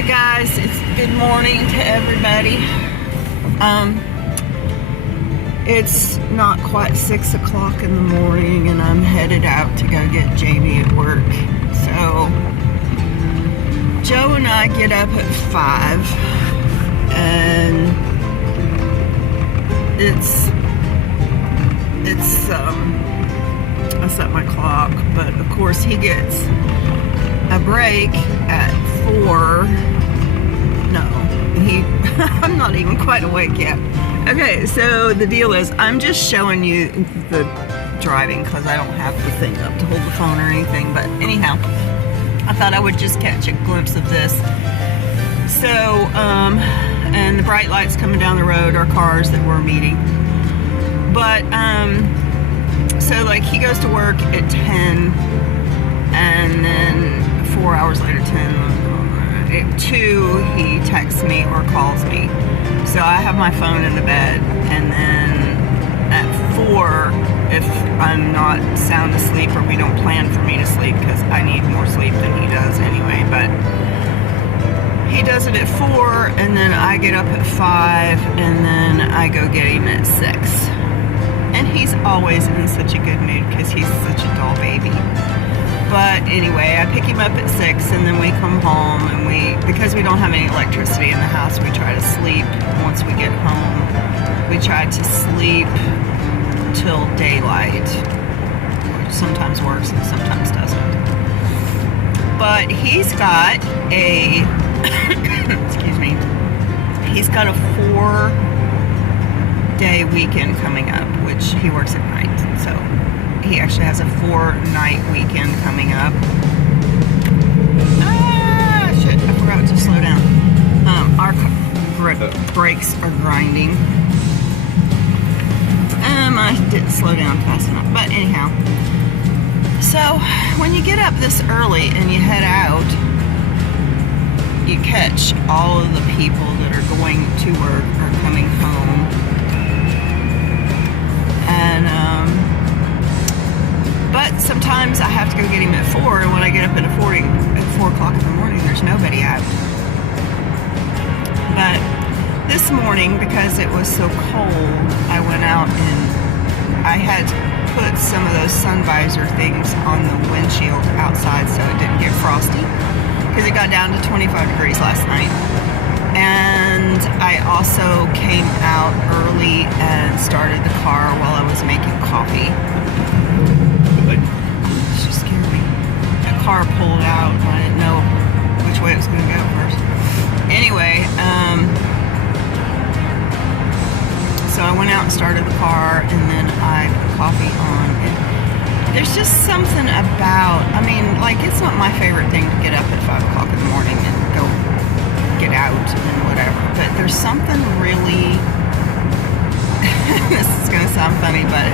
Hi guys, it's good morning to everybody. It's not quite 6 o'clock in the morning and I'm headed out to go get Jamie at work. So Joe and I get up at 5 and I set my clock, but of course he gets a break at 4. No, I'm not even quite awake yet. Okay, so the deal is, I'm just showing you the driving because I don't have the thing up to hold the phone or anything, but anyhow, I thought I would just catch a glimpse of this. So, and the bright lights coming down the road are cars that we're meeting. But, so like he goes to work at 10, and then 4 hours later, 2, he texts me or calls me. So I have my phone in the bed, and then at 4, if I'm not sound asleep or we don't plan for me to sleep, because I need more sleep than he does anyway, but he does it at 4, and then I get up at 5, and then I go get him at 6. And he's always in such a good mood because he's such a doll baby. But anyway, I pick him up at 6, and then we come home, and because we don't have any electricity in the house, we try to sleep. Once we get home, we try to sleep till daylight, which sometimes works and sometimes doesn't. But he's got a, excuse me, he's got a 4-day weekend coming up, which he works at night, so he actually has a 4-night weekend coming up. Shit, I forgot to slow down. Our brakes are grinding. I didn't slow down fast enough, but anyhow. So, when you get up this early and you head out, you catch all of the people that are going to work or coming home. And, but sometimes I have to go get him at 4, and when I get up at 4 o'clock in the morning, there's nobody out. But this morning, because it was so cold, I went out and I had put some of those sun visor things on the windshield outside so it didn't get frosty, because it got down to 25 degrees last night. And I also came out early and started the car while I was making coffee. It just scared me. The car pulled out and I didn't know which way it was going to go first. Anyway, so I went out and started the car, and then I put coffee on. And there's just something about, I mean, like, it's not my favorite thing to get up at 5 o'clock in the morning and go get out and whatever, but there's something really, this is going to sound funny, but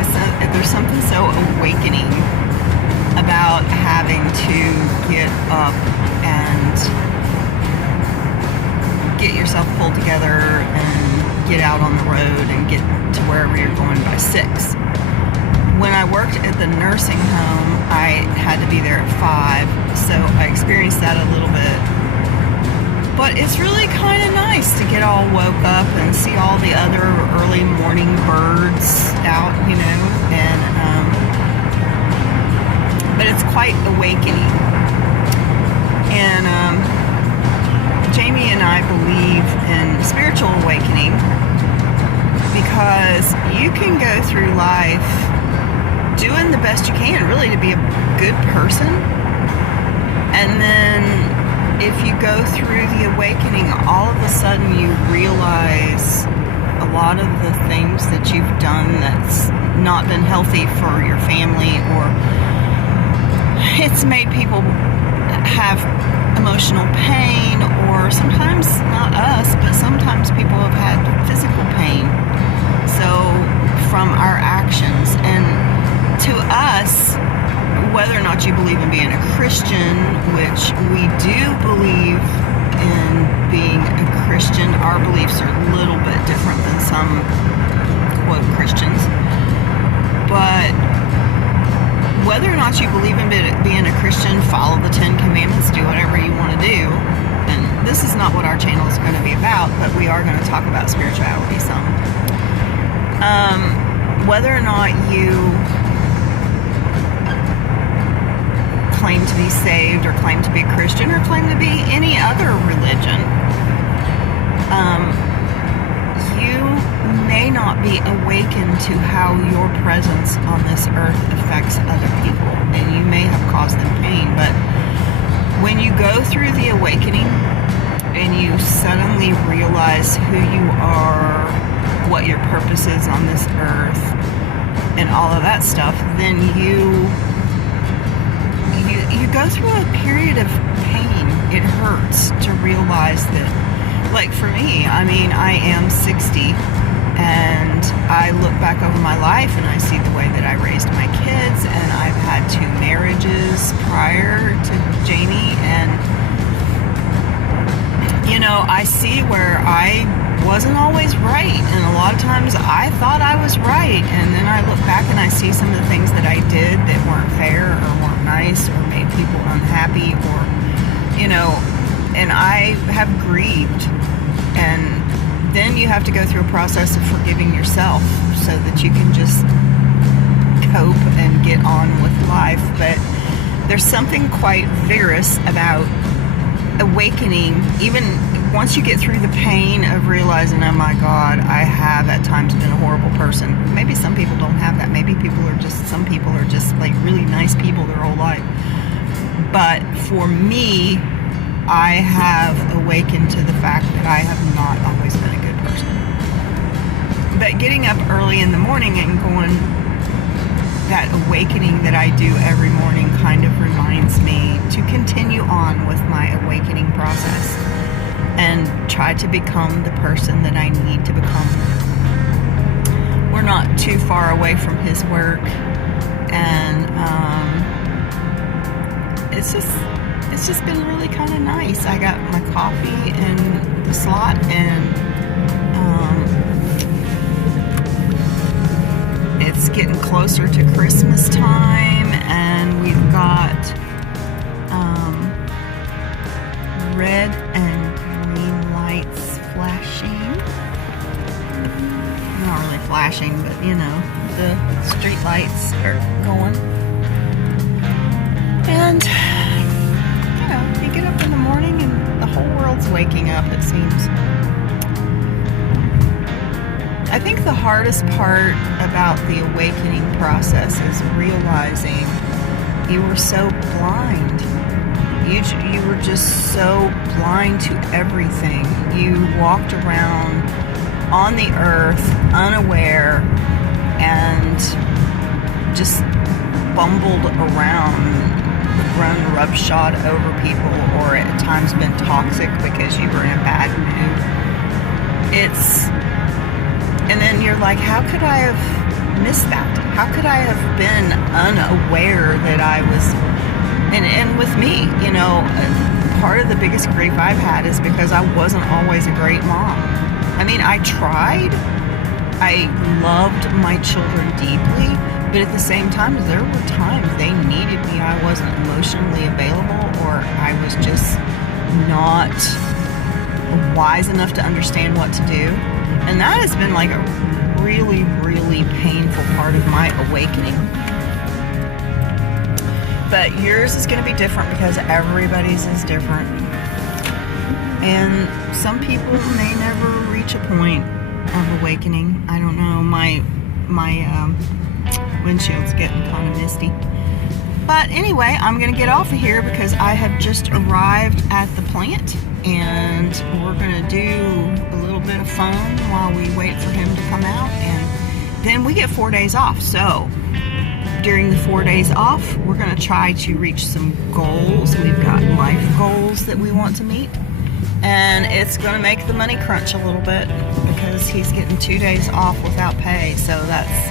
there's something so awakening about having to get up and get yourself pulled together and get out on the road and get to wherever you're going by 6. When I worked at the nursing home, I had to be there at 5, so I experienced that a little bit. But it's really kind of nice to get all woke up and see all the other early morning birds out, you know, and but it's quite awakening. And Jamie and I believe in spiritual awakening, because you can go through life doing the best you can, really, to be a good person, and then if you go through the awakening, all of a sudden you realize a lot of the things that you've done that's not been healthy for your family, or it's made people have emotional pain, or sometimes not us, but sometimes people have had physical pain. So from our actions, and to us, whether or not you believe in being a Christian, which we do believe in being a Christian, our beliefs are a little bit different than some, quote, Christians. But whether or not you believe in being a Christian, follow the 10 Commandments, do whatever you want to do. And this is not we are going to talk about spirituality some. Whether or not you claim to be saved or claim to be a Christian or claim to be any other religion, you may not be awakened to how your presence on this earth affects other people, and you may have caused them pain. But when you go through the awakening and you suddenly realize who you are, what your purpose is on this earth, and all of that stuff, then you go through a period of pain. It hurts to realize that, like for me, I mean, I am 60, and I look back over my life and I see the way that I raised my kids, and I've had 2 marriages prior to Jamie, and you know, I see where I wasn't always right, and a lot of times I thought I was right, and then I look back and I see some of the things that I did that weren't fair or weren't nice or made people unhappy, or you know, and I have grieved. And then you have to go through a process of forgiving yourself so that you can just cope and get on with life. But there's something quite vigorous about awakening, even once you get through the pain of realizing, oh my God, I have at times been a horrible person. Maybe some people don't have that. Maybe some people are just like really nice people their whole life. But for me, I have awakened to the fact that I have not always been a good person. But getting up early in the morning and going, that awakening that I do every morning kind of reminds me to continue on with my awakening process and try to become the person that I need to become. We're not too far away from his work, and it's just been really kind of nice. I got my coffee in the slot, and it's getting closer to Christmas time, and we've got red and green lights flashing. Not really flashing, but you know, the street lights are going. And you know, you get up in the morning and the whole world's waking up, it seems. I think the hardest part about the awakening process is realizing you were so blind. You were just so blind to everything. You walked around on the earth unaware and just bumbled around, run roughshod over people, or at times been toxic because you were in a bad mood. And then you're like, how could I have missed that? How could I have been unaware that I was... And with me, you know, part of the biggest grief I've had is because I wasn't always a great mom. I mean, I tried. I loved my children deeply, but at the same time, there were times they needed me. I wasn't emotionally available, or I was just not wise enough to understand what to do. And that has been like a really, really painful part of my awakening. But yours is going to be different because everybody's is different. And some people may never reach a point of awakening. I don't know. My windshield's getting kind of misty. But anyway, I'm going to get off of here because I have just arrived at the plant, and we're going to do a little bit of fun while we wait for him to come out, and then we get 4 days off. So during the 4 days off, we're going to try to reach some goals. We've got life goals that we want to meet, and it's going to make the money crunch a little bit because he's getting 2 days off without pay, so that's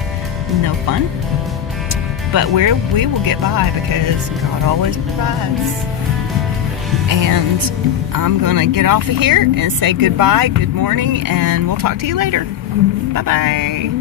no fun. But we will get by because God always provides. And I'm going to get off of here and say goodbye, good morning, and we'll talk to you later. Bye-bye.